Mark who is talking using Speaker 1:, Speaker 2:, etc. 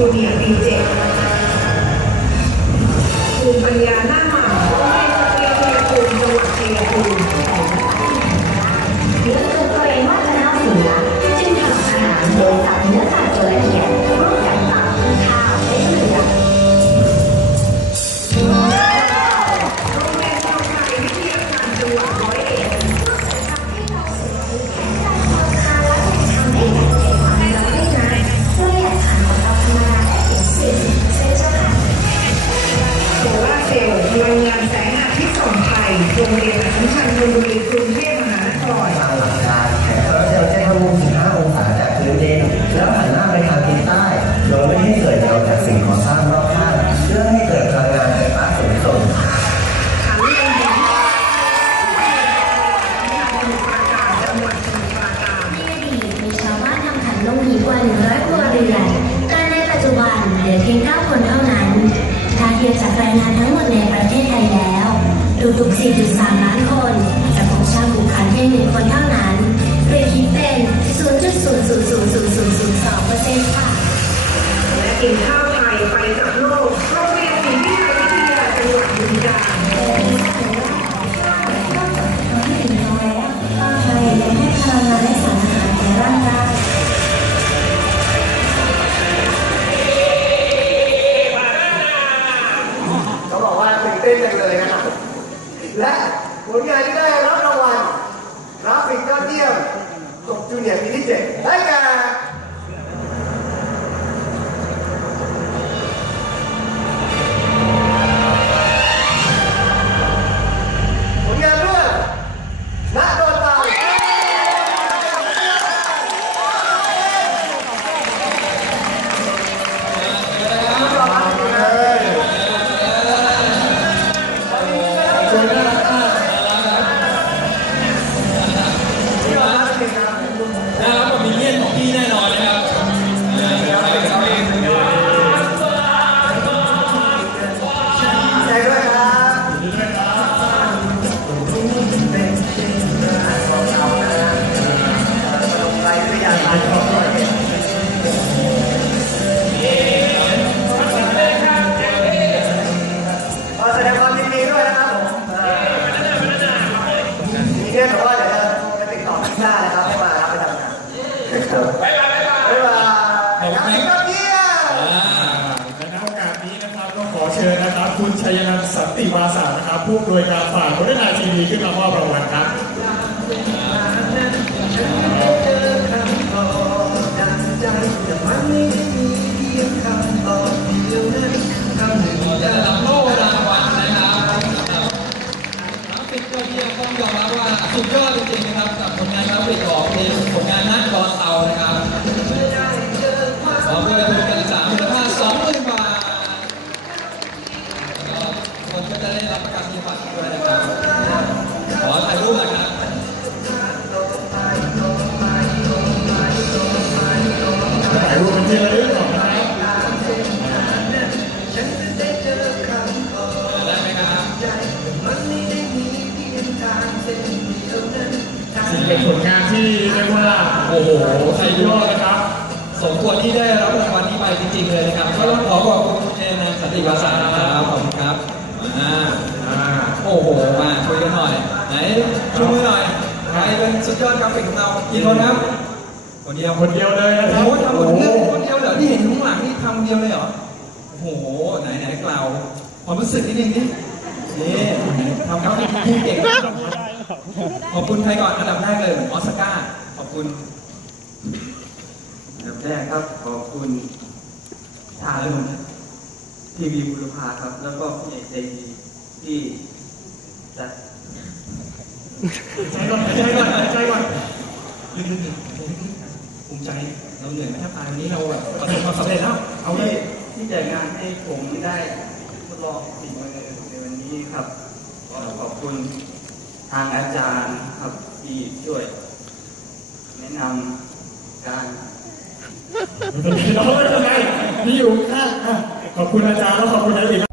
Speaker 1: จูเนียร์
Speaker 2: ปีเจ็ด
Speaker 1: ภูมิปัญญาห
Speaker 3: น้า ลงหินกว่า 100ครัวเรือนแต่ในปัจจุบันเหลือเพียง 9 คนเท่านั้น ถ้าเทียบจากแรงงานทั้งหมดในประเทศไทยแล้วทุกๆ4.3 ล้านคนจะพบชางผูกขันเพียงหนึ่งคนเท่านั้นหรือคิดเป็น 0.0000002เปอร์เซ็นต์ค่ะ
Speaker 1: และกินข้าวไทยไปจากโลกโรงเรียนศรีวิชัยวิทยาจังหวัดบึงกาฬ
Speaker 2: เขาบอกว่าตื่นเต้นจังเลยนะครับ และผลงานที่ได้รับรางวัลกราฟิกยอดเยี่ยมตกจูเนียร์ปีที่เจ็ดได้แก่
Speaker 4: ชัยนันท์สันติวาสานะครับผู้อำนวยการฝ่ายพัฒนาทีวีขึ้นมามอบรางวัลครับ
Speaker 5: จะรับโล่รางวัลนะครับกราฟิกยอดเยี่ยมต้องยอมรับว่าสุดยอดจริงๆนะครับ
Speaker 4: เป็นที่ระลึกก่อนนะครับ
Speaker 5: ได้ไหมครับ
Speaker 4: สิ่งเป็นผลงานที่เรียกว่าโอ้โหสุดยอดนะครับ
Speaker 5: สมควรที่ได้รับรางวัลนี้ไปจริงๆเลยนะครับ ก็ต้องขอขอบคุณคุณเจนันท์สันติวาสานะครับขอบคุณครับอ่าอ่าโอ้โห มาคุยกันหน่อย ไหนชูมือหน่อย ใครเป็นสุดยอดกราฟิกของเรากี่คนครับ คนเดียว
Speaker 4: คนเดียวเลยนะค
Speaker 5: โอ้
Speaker 4: รับ
Speaker 5: โหทำคนเดียวคนเดียวเหรอที่เห็นข้างหลังนี่ทำคนเดียวเลยเหรอโอ้โหไหนไหนกล่าวความรู้สึกนิดนึงนี่นี่ทำกราฟิกที่เก่งมากขอบคุณใครก่อนอันดับแรกเลยออสการ์ขอบคุณ
Speaker 6: อันดับแรกครับขอบคุณทางทีวีบุรพาครับ แล้วก็พี่เอกใจดีที่จัด
Speaker 4: ใจก่อนใจก่อนใจก่อน
Speaker 5: ลึกๆภู มิใจเราเหนื่อยไหมถ้าตายวันนี้เราแบบประสบความสำเร็จแล้ว เอาเลย
Speaker 6: ที่จัดงานให้ผมได้ทดลองฝีมือในวันนี้ครับก็ขอบคุณทางอาจารย์ครับที่ช่วย แนะนำการ
Speaker 4: เราไม่เป็นไรพี่อยู่ข้างอะขอบคุณอาจารย์แล้วขอบคุณอะไรอีก